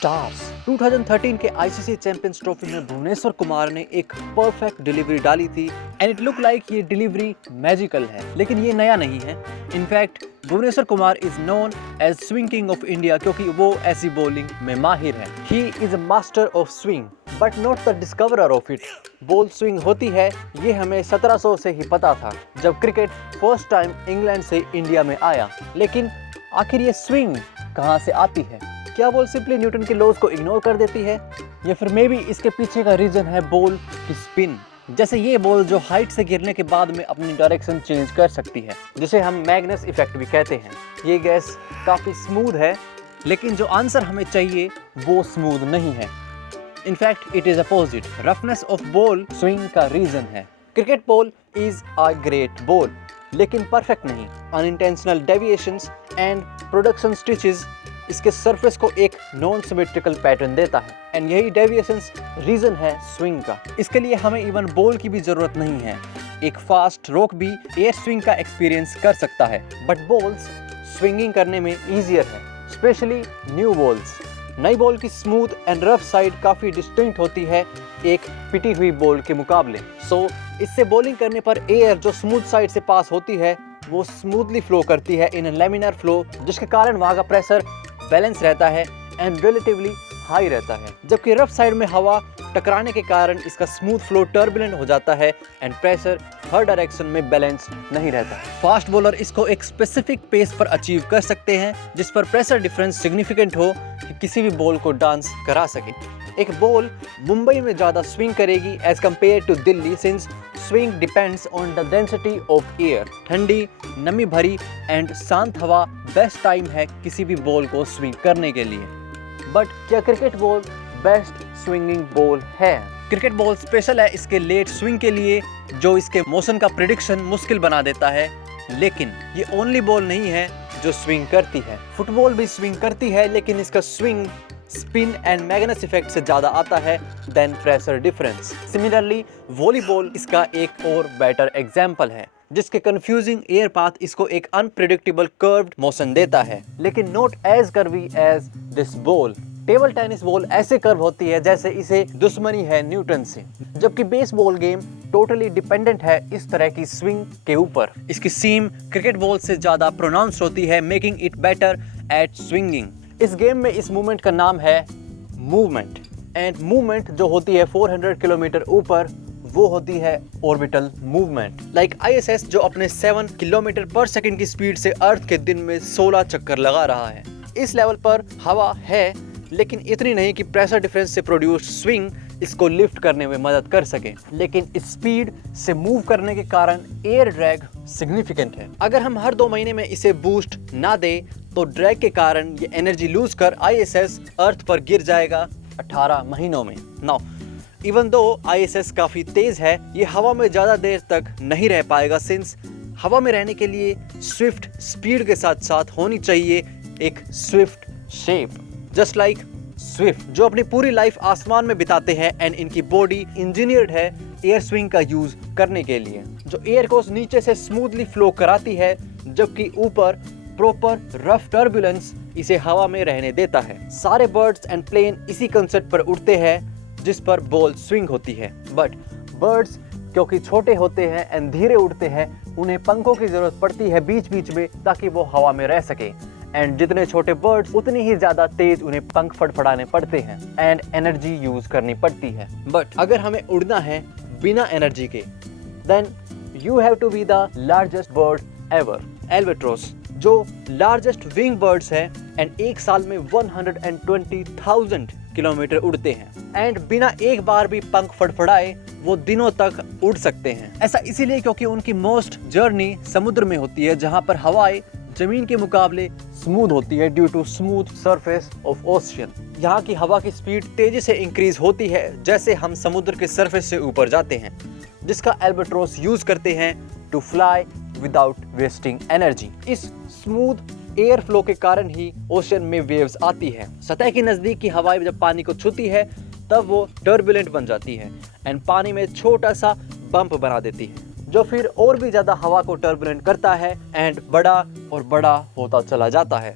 Stars. 2013 के ICC champions trophy में भुवनेश्वर कुमार ने एक परफेक्ट डिलीवरी डाली थी एंड इट लुक लाइक ये डिलीवरी मैजिकल है, लेकिन ये नया नहीं है। In fact Bhuvneshwar Kumar is known as swing king of India क्योंकि वो ऐसी बॉलिंग में माहिर है। He is a master of swing but not the discoverer of it. Ball swing होती है ये हमें 1700 से ही पता था जब क्रिकेट फर्स्ट टाइम इंग्लैंड से इंडिया में आया, लेकिन आखिर ये स्विंग कहाँ से आती है? क्या बॉल सिंपली न्यूटन के लॉज को इग्नोर कर देती है, या फिर मे बी इसके पीछे का रीजन है बॉल की स्पिन? जैसे ये बॉल जो हाइट से गिरने के बाद में अपनी डायरेक्शन चेंज कर सकती है, जिसे हम मैग्नस इफेक्ट भी कहते हैं। ये गैस काफी स्मूथ है, लेकिन जो आंसर हमें चाहिए वो स्मूथ नहीं है। In fact it is opposite. Roughness of ball swing का रीजन है। Cricket ball is a great ball, लेकिन परफेक्ट नहीं। Unintentional deviations and production stitches इसके सरफेस को एक नॉन सिमेट्रिकल पैटर्न देता है एंड यही डेविएशंस रीजन है स्विंग का। इसके लिए हमें इवन बॉल की भी जरूरत नहीं है। एक फास्ट रॉक भी एयर स्विंग का एक्सपीरियंस कर सकता है, बट बॉल्स स्विंगिंग करने में ईजियर है, स्पेशली न्यू बॉल्स। नई बॉल की स्मूथ एंड रफ साइड काफी डिस्टिंक्ट होती है एक पिटी हुई बॉल के मुकाबले। सो इससे बॉलिंग करने पर एयर जो स्मूथ साइड से पास होती है वो स्मूथली फ्लो करती है इन लैमिनार फ्लो, जिसके कारण वहाँ का प्रेशर बैलेंस रहता है एंड रिलेटिवली हाई रहता है। जबकि रफ साइड में हवा टकराने के कारण इसका स्मूथ फ्लो टर्बुलेंट हो जाता है एंड प्रेशर हर डायरेक्शन में बैलेंस नहीं रहता। फास्ट बॉलर इसको एक स्पेसिफिक पेस पर अचीव कर सकते हैं जिस पर प्रेशर डिफरेंस सिग्निफिकेंट हो कि किसी भी बॉल को डांस करा सके। एक बॉल मुंबई में ज़्यादा स्विंग करेगी as compare to Delhi, since swing depends on the density of air. ठंडी, नमी भरी एंड शांत हवा बेस्ट टाइम है किसी भी बॉल को स्विंग करने के लिए। बट क्या cricket ball best swinging ball है? क्रिकेट बॉल स्पेशल है इसके लेट स्विंग के लिए, जो इसके मोशन का प्रिडिक्शन मुश्किल बना देता है, लेकिन ये ओनली बॉल नहीं है जो स्विंग करती है। फुटबॉल भी स्विंग करती है, लेकिन इसका swing spin and Magnus effect से ज्यादा आता है then pressure difference. Similarly volleyball इसका एक और बेटर एग्जाम्पल है, जिसके कंफ्यूजिंग एयर पाथ इसको एक अनप्रिडिक्टेबल कर्व्ड मोशन देता है, लेकिन not as curvy as this ball. Table tennis ball ऐसे कर्व होती है जैसे इसे दुश्मनी है न्यूटन से, जबकि बेसबॉल गेम टोटली डिपेंडेंट है इस तरह की स्विंग के ऊपर। इसकी सीम क्रिकेट बॉल से ज्यादा प्रोनाउंस होती है, making it better at swinging. इस गेम में इस मूवमेंट का नाम है मूवमेंट, एंड मूवमेंट जो होती है 400 किलोमीटर ऊपर वो होती है ऑर्बिटल मूवमेंट। लाइक आईएसएस जो अपने 7 किलोमीटर पर सेकंड की स्पीड से अर्थ के दिन में 16 चक्कर लगा रहा है। इस लेवल पर हवा है, लेकिन इतनी नहीं कि प्रेशर डिफरेंस से प्रोड्यूस्ड स्विंग इसको लिफ्ट करने में मदद कर सके, लेकिन इस स्पीड से मूव करने के कारण एयर ड्रैग सिग्निफिकेंट है। अगर हम हर 2 महीने में इसे बूस्ट ना दे तो ड्रैग के कारण ये एनर्जी लूज कर आईएसएस अर्थ पर गिर जाएगा 18 महीनों में। नाउ इवन दो आईएसएस काफी तेज है, ये हवा में ज्यादा देर तक नहीं रह पाएगा, सिंस हवा में रहने के लिए स्विफ्ट स्पीड के साथ साथ होनी चाहिए एक Swift shape. Just like Swift जो अपनी पूरी लाइफ आसमान में बिताते हैं एंड इनकी बॉडी इंजीनियर्ड है एयर स्विंग का यूज करने के लिए, जो एयर को नीचे से स्मूथली फ्लो कराती है, जबकि ऊपर प्रॉपर रफ टर्बुलेंस इसे हवा में रहने देता है। सारे बर्ड्स एंड प्लेन इसी कंसेप्ट पर उड़ते हैं जिस पर बॉल स्विंग होती है, बट बर्ड्स क्योंकि छोटे होते हैं एंड धीरे उड़ते हैं, उन्हें पंखों की जरूरत पड़ती है बीच बीच में ताकि वो हवा में रह सके, एंड जितने छोटे बर्ड्स उतनी ही ज्यादा तेज उन्हें पंख फड़फड़ाने पड़ते हैं एंड एनर्जी यूज करनी पड़ती है। बट अगर हमें उड़ना है बिना एनर्जी के, then you have to be the largest bird ever. Albatross जो लार्जेस्ट विंग बर्ड्स है एंड एक साल में 120,000 किलोमीटर उड़ते हैं एंड बिना एक बार भी पंख फड़फड़ाए वो दिनों तक उड़ सकते हैं। ऐसा इसीलिए क्योंकि उनकी मोस्ट जर्नी समुद्र में होती है, जहां पर हवाएं जमीन के मुकाबले स्मूथ होती है due to smooth surface of ocean. यहाँ की हवा की स्पीड तेजी से इंक्रीज होती है जैसे हम समुद्र के सरफेस से ऊपर जाते हैं, जिसका एल्बाट्रोस यूज करते हैं to fly without wasting energy. इस स्मूथ एयर फ्लो के कारण ही ओशन में वेव्स आती है। सतह के नजदीक की हवाएं जब पानी को छूती है तब वो टर्बुलेंट बन जाती है एंड पानी में छोटा सा बम्प बना देती है, जो फिर और भी ज्यादा हवा को टर्बुलेंट करता है एंड बड़ा और बड़ा होता चला जाता है।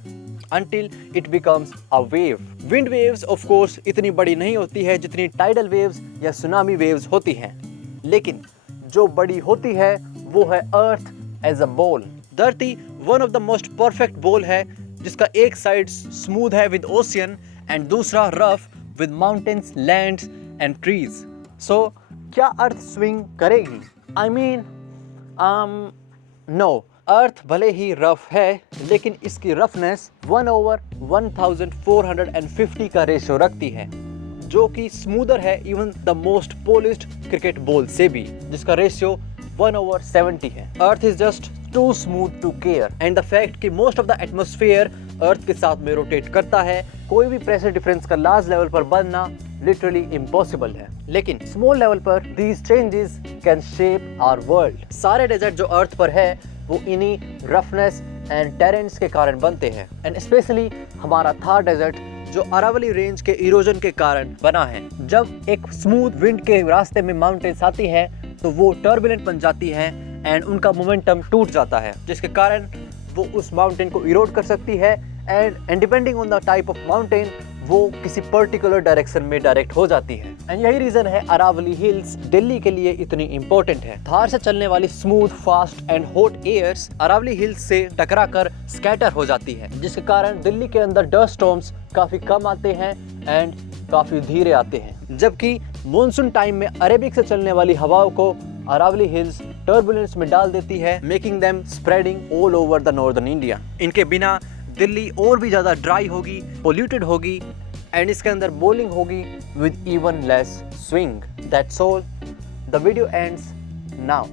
until it becomes a wave. Wind waves of course इतनी बड़ी नहीं होती है जितनी tidal waves या tsunami waves होती हैं, लेकिन जो बड़ी होती है वो है अर्थ एज अ बॉल। धरती one of the most perfect ball है जिसका एक साइड स्मूथ है विद ओशियन एंड दूसरा rough with mountains, lands and trees. So क्या अर्थ स्विंग करेगी? आई मीन नो, अर्थ भले ही रफ है लेकिन इसकी रफनेस 1/1450 का रेशियो रखती है, जो कि स्मूदर है even the most polished cricket ball से भी, जिसका रेशियो 1/70 है। Earth is just too smooth to care and the fact कि most of the atmosphere earth के साथ में रोटेट करता है, कोई भी प्रेशर डिफरेंस का लार्ज लेवल पर बनना लिटरली इम्पॉसिबल है। लेकिन स्मॉल लेवल पर these changes can shape our world. सारे डेजर्ट जो अर्थ पर है वो इन्हीं रफनेस एंड टेरेंस के कारण बनते हैं, एंड स्पेशली हमारा थार डेजर्ट जो अरावली रेंज के इरोजन के कारण बना है। जब एक स्मूथ विंड के रास्ते में माउंटेन्स आती हैं तो वो टर्बुलेंट बन जाती हैं एंड उनका मोमेंटम टूट जाता है, जिसके कारण वो उस माउंटेन को इरोड कर सकती है and depending on the type of mountain वो किसी पर्टिकुलर डायरेक्शन में डायरेक्ट हो जाती है। एंड यही रीजन है अरावली हिल्स दिल्ली के लिए इतनी इंपॉर्टेंट है। थार से चलने वाली smooth, fast and hot airs Aravalli hills से टकराकर स्कैटर हो जाती है, जिसके कारण दिल्ली के अंदर डस्ट स्टॉर्म्स काफी कम आते हैं एंड काफी धीरे आते हैं, जबकि मॉनसून टाइम में अरेबिक से चलने वाली हवाओं को अरावली हिल्स टर्बुलेंस में डाल देती है, making them spreading all over the northern India. इनके बिना दिल्ली और भी ज़्यादा ड्राई होगी, पोल्यूटेड होगी एंड इसके अंदर बॉलिंग होगी with even less swing. That's all, the video ends now.